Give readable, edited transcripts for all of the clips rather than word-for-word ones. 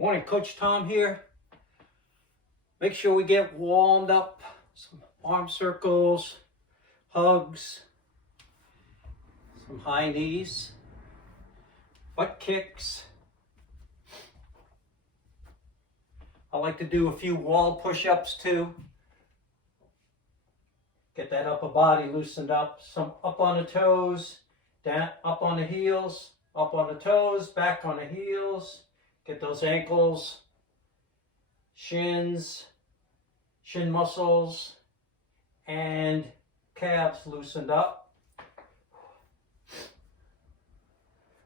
Morning, Coach Tom here. Make sure we get warmed up. Some arm circles, hugs, some high knees, butt kicks. I like to do a few wall push-ups too. Get that upper body loosened up. Some up on the toes, down, up on the heels, up on the toes, back on the heels. Get those ankles, shins, shin muscles, and calves loosened up.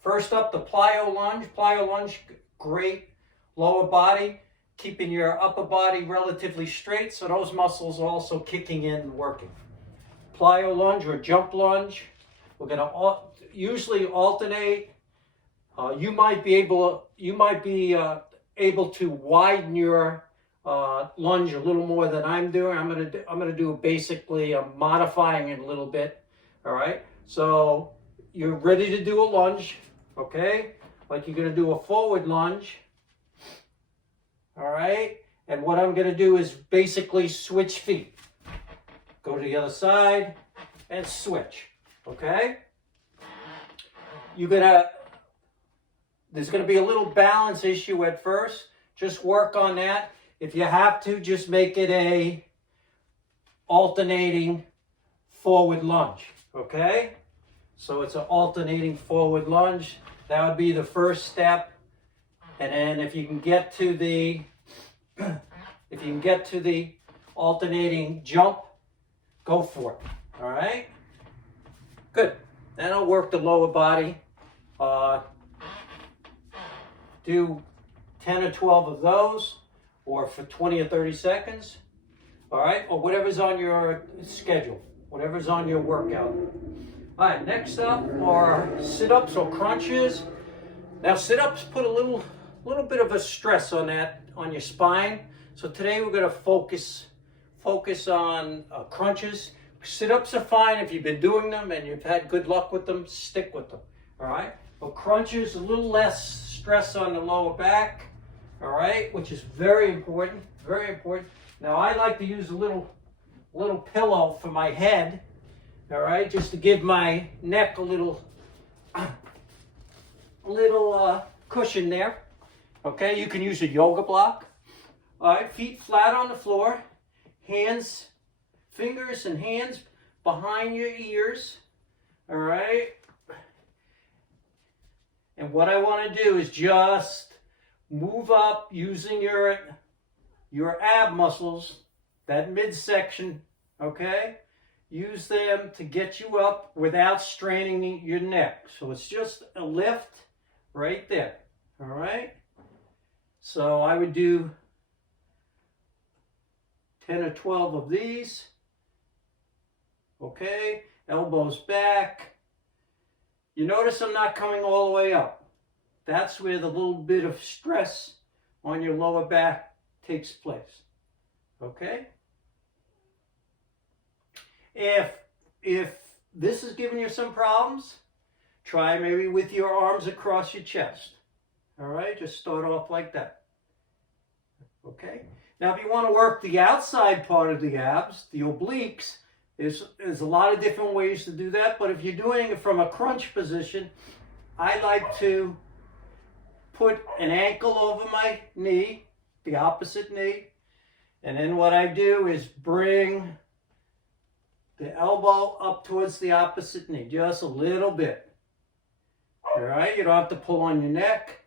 First up, the plyo lunge. Plyo lunge, great lower body, keeping your upper body relatively straight, so those muscles are also kicking in and working. Plyo lunge or jump lunge. We're going to usually alternate. You might be able to widen your lunge a little more than I'm doing. I'm gonna do basically modifying it a little bit. All right. So you're ready to do a lunge, okay? Like you're gonna do a forward lunge. All right. And what I'm gonna do is basically switch feet. Go to the other side and switch. Okay. There's going to be a little balance issue at first. Just work on that. If you have to, just make it a alternating forward lunge. Okay? So it's an alternating forward lunge. That would be the first step. And then if you can get to the alternating jump, go for it. All right? Good. Then I'll work the lower body. Do 10 or 12 of those, or for 20 or 30 seconds, all right? Or whatever's on your schedule, whatever's on your workout. All right, next up are sit-ups or crunches. Now, sit-ups put a little bit of a stress on your spine. So today we're gonna focus on crunches. Sit-ups are fine if you've been doing them and you've had good luck with them, stick with them, all right? But crunches, a little less stress on the lower back, all right, which is very important, very important. Now I like to use a little pillow for my head, all right, just to give my neck a little cushion there. Okay, you can use a yoga block. All right, feet flat on the floor, fingers and hands behind your ears, all right. And what I want to do is just move up using your ab muscles, that midsection, okay? Use them to get you up without straining your neck. So it's just a lift right there, all right? So I would do 10 or 12 of these, okay? Elbows back. You notice I'm not coming all the way up. That's where the little bit of stress on your lower back takes place. Okay? If this is giving you some problems, try maybe with your arms across your chest. All right? Just start off like that. Okay? Now, if you want to work the outside part of the abs, the obliques, there's a lot of different ways to do that, but if you're doing it from a crunch position, I like to put an ankle over my knee, the opposite knee, and then what I do is bring the elbow up towards the opposite knee, just a little bit. All right, you don't have to pull on your neck,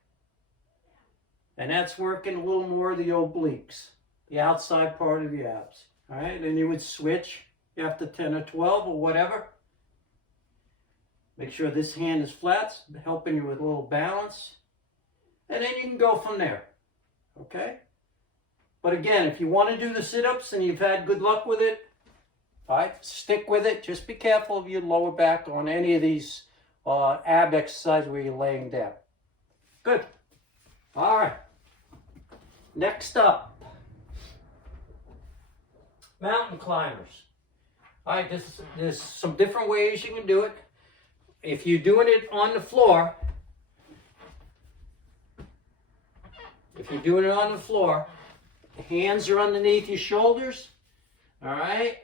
and that's working a little more of the obliques, the outside part of the abs. All right, then you would switch after 10 or 12 or whatever. Make sure this hand is flat, helping you with a little balance. And then you can go from there, okay? But again, if you want to do the sit-ups and you've had good luck with it, all right, stick with it. Just be careful of your lower back on any of these ab exercises where you're laying down. Good. All right. Next up, mountain climbers. All right, there's some different ways you can do it. If you're doing it on the floor, if you're doing it on the floor, hands are underneath your shoulders, all right?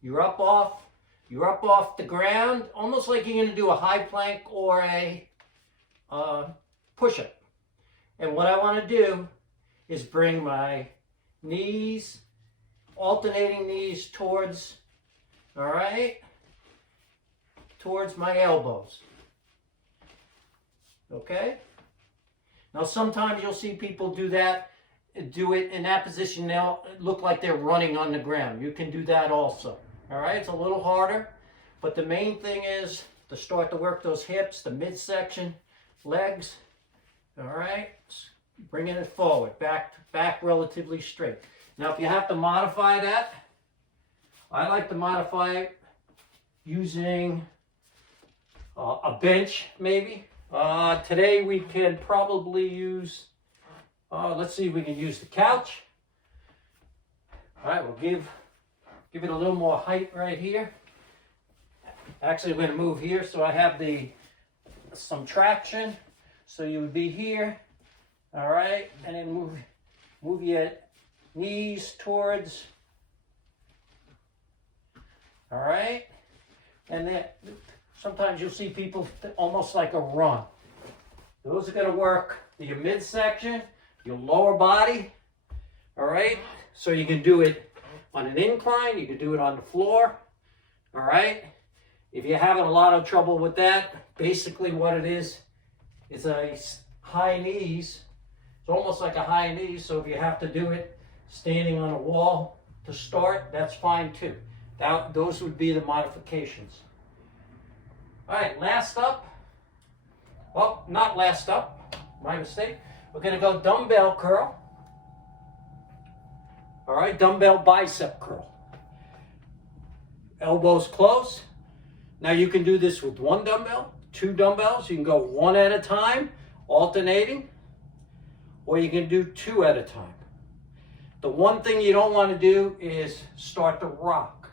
You're up off the ground, almost like you're gonna do a high plank or a push-up. And what I wanna do is bring my knees, alternating knees towards, all right, towards my elbows, okay? Now sometimes you'll see people do it in that position. They'll look like they're running on the ground. You can do that also, all right? It's a little harder, but the main thing is to start to work those hips, the midsection, legs, all right? Bringing it forward, back relatively straight. Now if you have to modify that, I like to modify it using a bench maybe. Today we can probably use, let's see if we can use the couch. All right, we'll give it a little more height right here. Actually, we're going to move here so I have some traction. So you would be here, all right, and then move your knees towards, all right, and then sometimes you'll see people almost like a run. Those are going to work your midsection, your lower body, all right? So you can do it on an incline, you can do it on the floor, all right? If you're having a lot of trouble with that, basically what it is a high knees. It's almost like a high knees, so if you have to do it standing on a wall to start, that's fine too. Those would be the modifications. All right, last up. Well, not last up, my mistake. We're gonna go dumbbell curl. All right, dumbbell bicep curl. Elbows close. Now you can do this with one dumbbell, two dumbbells. You can go one at a time, alternating, or you can do two at a time. The one thing you don't want to do is start to rock.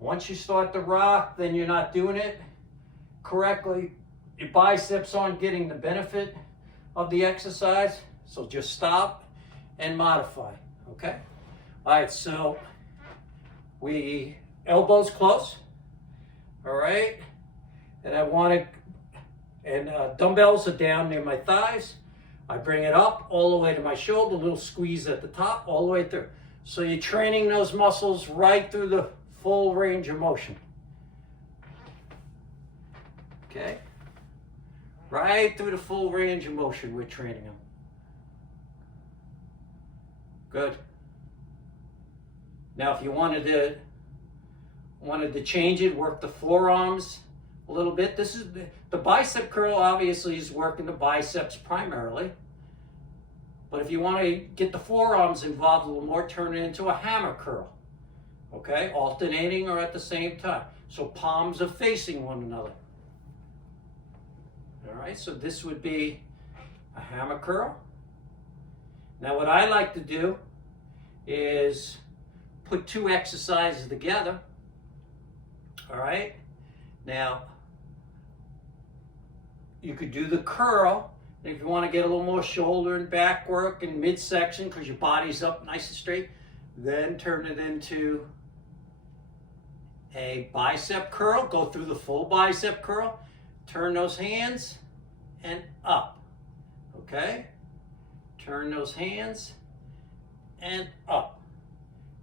Once you start to rock, then you're not doing it correctly. Your biceps aren't getting the benefit of the exercise, so just stop and modify, okay? All right, so elbows close, all right? And dumbbells are down near my thighs. I bring it up all the way to my shoulder, a little squeeze at the top, all the way through. So you're training those muscles right through the full range of motion. Okay? Right through the full range of motion, we're training them. Good. Now, if you wanted to change it, work the forearms a little bit. This is the bicep curl. Obviously, is working the biceps primarily. But if you want to get the forearms involved a little more, turn it into a hammer curl. Okay, alternating or at the same time. So palms are facing one another. All right, so this would be a hammer curl. Now what I like to do is put two exercises together. All right, now you could do the curl. If you want to get a little more shoulder and back work and midsection because your body's up nice and straight, then turn it into a bicep curl. Go through the full bicep curl. Turn those hands and up, okay? Turn those hands and up.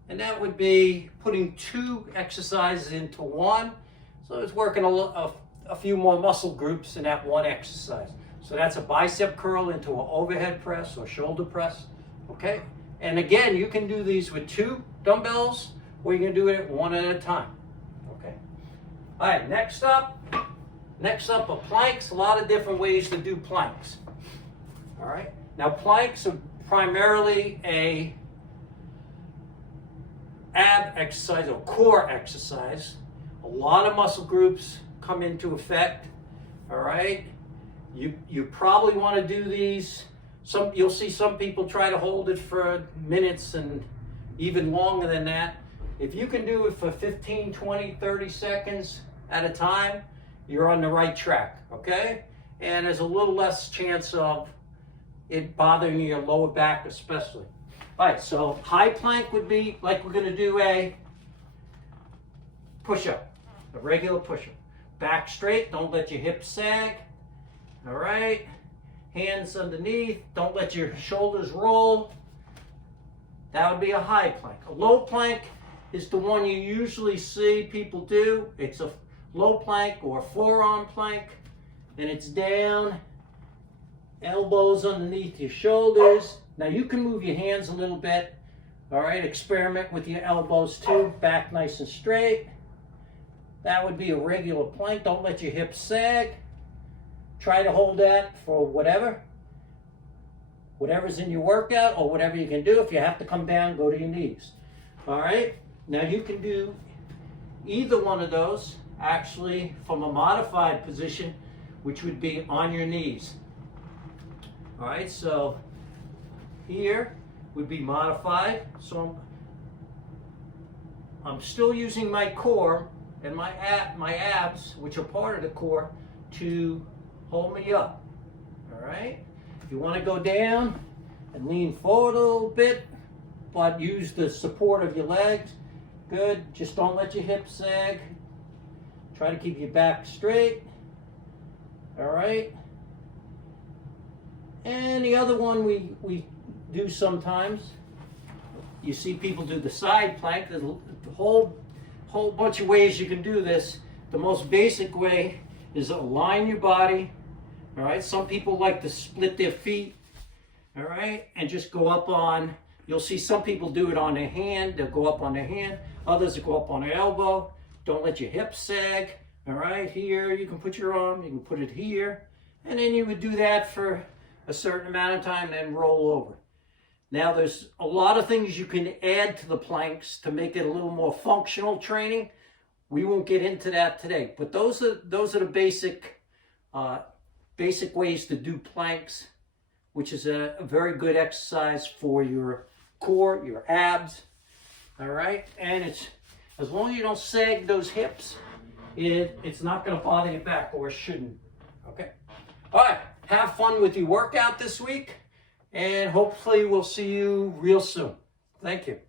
And that would be putting two exercises into one. So it's working a few more muscle groups in that one exercise. So that's a bicep curl into an overhead press or shoulder press, okay? And again, you can do these with two dumbbells or you can do it one at a time, okay? All right, next up are planks. A lot of different ways to do planks, all right? Now planks are primarily a ab exercise or core exercise. A lot of muscle groups come into effect, all right? You probably want to do these. You'll see some people try to hold it for minutes and even longer than that. If you can do it for 15, 20, 30 seconds at a time, you're on the right track, okay? And there's a little less chance of it bothering your lower back especially. All right, so high plank would be like we're gonna do a push-up, a regular push-up. Back straight, don't let your hips sag. All right, hands underneath, don't let your shoulders roll. That would be a high plank. A low plank is the one you usually see people do. It's a low plank or forearm plank, and it's down, elbows underneath your shoulders. Now you can move your hands a little bit. All right, experiment with your elbows too. Back nice and straight. That would be a regular plank. Don't let your hips sag. Try to hold that for whatever's in your workout or whatever you can do. If you have to come down, go to your knees. All right, now you can do either one of those actually from a modified position, which would be on your knees. All right, so here would be modified. So I'm still using my core and my abs, which are part of the core, to hold me up. All right, you want to go down and lean forward a little bit, but use the support of your legs. Good, just don't let your hips sag. Try to keep your back straight. All right, and the other one we do sometimes, you see people do the side plank. There's a whole bunch of ways you can do this. The most basic way is align your body. All right, some people like to split their feet, all right, and just go up on, you'll see some people do it on their hand. They'll go up on their hand. Others will go up on their elbow. Don't let your hips sag. All right, here you can put your arm, you can put it here, and then you would do that for a certain amount of time, then roll over. Now there's a lot of things you can add to the planks to make it a little more functional training. We won't get into that today, but those are the basic ways to do planks, which is a very good exercise for your core, your abs. All right, and it's as long as you don't sag those hips, it's not going to bother your back, or it shouldn't. Okay. All right. Have fun with your workout this week, and hopefully we'll see you real soon. Thank you.